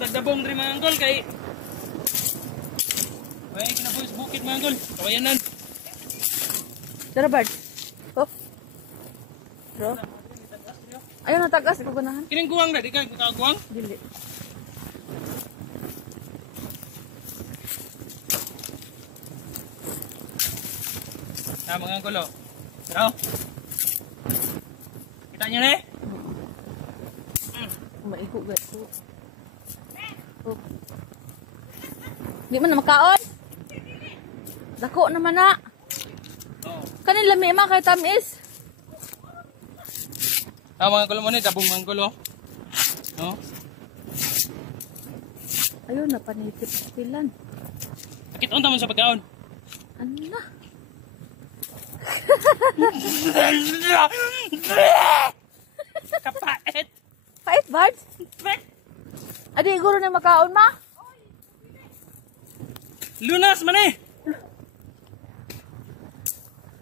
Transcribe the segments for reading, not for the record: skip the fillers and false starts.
tagdabong diri mga angkol kay may kinabuhis bukid mga angkol. Kawayanan. Tara, Bard. Oh. Bro. Ayaw na tagas ko ganahan. Kining guwang na di ka guwang? Dili. Mga angkol oh. Pero kita niyo na eh. Maigo guys. Oh. Di man na makaon. Dako naman na. Oh. Kanin lami ma kay tamis. Mga angkol mo ni dabong mga angkol oh. Oh. Ayun na panitip pilan. Bakit unta man sa pagkaon? Ano na? Kapait. Pait, Bard? Adi, guro na makaon ma? Lunas man eh.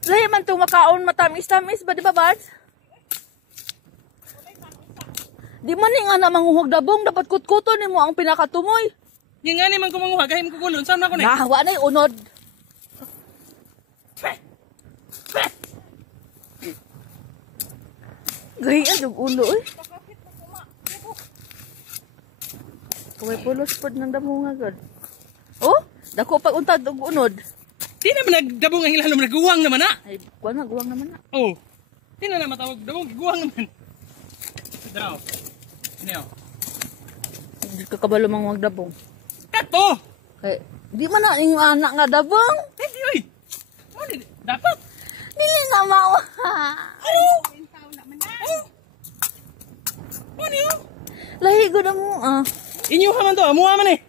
Lahi man itong makaon matamis-tamis ba, di ba, Bard? Di man nga na manguhog dabong, dapat kutkuton mo ang pinakatumoy. Yung nga ni man kumanguha, gahim ko kulon. Saan ako na? Nahawa na yung unod. Gahian yung ulo eh. Kumay pulos pod ng damo nga god. Oh, dako pag untad og unod. Di naman nagdabong ang hilalom, nagguwang naman na. Ay, guwang naman na. Oh, di na matawag dabong, guwang naman. Draw. Ano yun? Hindi ka kabalo mang magdabong. Kato! Kay, di man na yung anak nga dabong. Hindi oy. Dapat. Dili na mao. Ano? Ano yun? Lahi ko na mo ah. Inyuha man to, amuha man eh.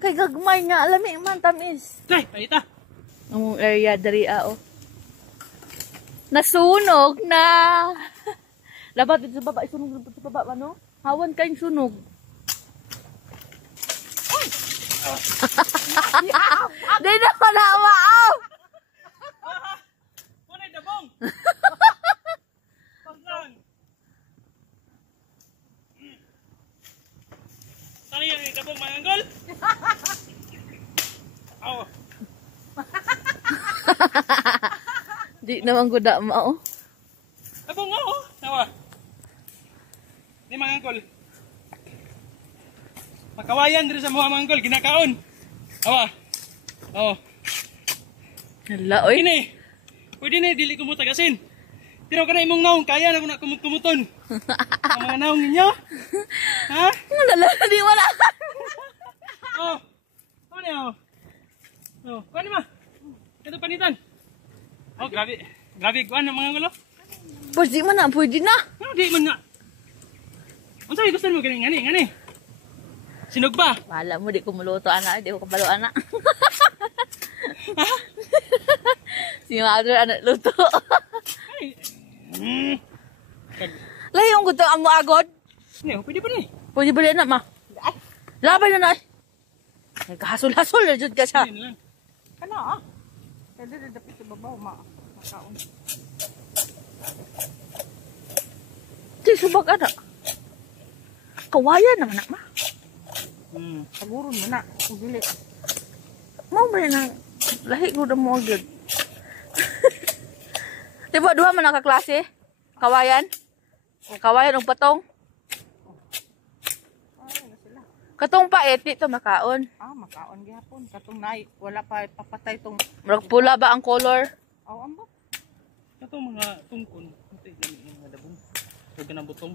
Kay gagmay nga, alami man tamis. Nay, palita. Ang area dari oh. Nasunog na. Dapat dito sa baba, isunog dito sa baba, ano? Hawan kayong sunog. Di na ko na maaw. Punay dabong. Paglang. Saan yung dabong mga anggol? Oh. Di naman ko da mao. Dabong nga oh. Nawa. Di mga anggol. Makawayan dito sa mga anggol, ginakaon. Awa. Oh. Hala, oy. Pwede na, dili ko mo tagasin. Tiro ka na imong naong, kaya na ko na kumuton. Ang mga naong ninyo. Ha? Wala, di wala. Oh. Ano niya oh. Oh, kuha ma. Ito panitan. Oh, grabe. Grabe, kuha na mga anggol oh. Pwede man na, pwede na. Ano, di man nga. Ano sabi, gusto mo galing, ngani. Sinog ba? Wala mo, di ko muluto, anak. Di ko kabalo, anak. Si mother, anak, luto. Lahi yung gusto ang mo agod. Pwede pa na eh. Pwede ba rin, ma? Labay na na. Ay, kahasol-hasol na dyan ka siya. Kana ah. Pwede rin dapit sa babaw, makaon. Di, subag, anak. Kawayan naman, anak, ma. Siguro mo na. Kung dili. Mau ba na lahi ko na mo agad. Diba, duha man nakaklase? Kawayan? Kawayan o patong? Katong pait, dito makaon. Makaon gihapon. Katong nay, wala pa papatay tong... Marag pula ba ang color? Ambot. Katong mga tungkon. Ito yung mga dabong. Huwag ka na butong.